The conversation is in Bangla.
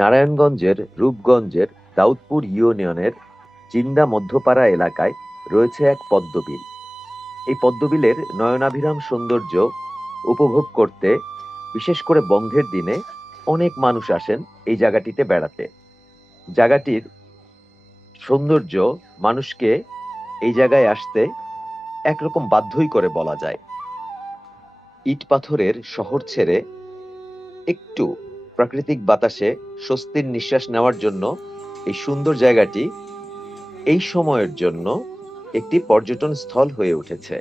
নারায়ণগঞ্জের রূপগঞ্জের দাউদপুর ইউনিয়নের চিন্দা মধ্যপাড়া এলাকায় রয়েছে এক পদ্মবিল। এই পদ্মবিলের নয়নাভিরাম সৌন্দর্য উপভোগ করতে বিশেষ করে বন্ধের দিনে অনেক মানুষ আসেন এই জায়গাটিতে বেড়াতে। জায়গাটির সৌন্দর্য মানুষকে এই জায়গায় আসতে একরকম বাধ্যই করে বলা যায়। ইট পাথরের শহর ছেড়ে একটু প্রাকৃতিক বাতাসে স্বস্তির নিঃশ্বাস নেওয়ার জন্য এই সুন্দর জায়গাটি এই সময়ের জন্য একটি পর্যটন স্থল হয়ে উঠেছে।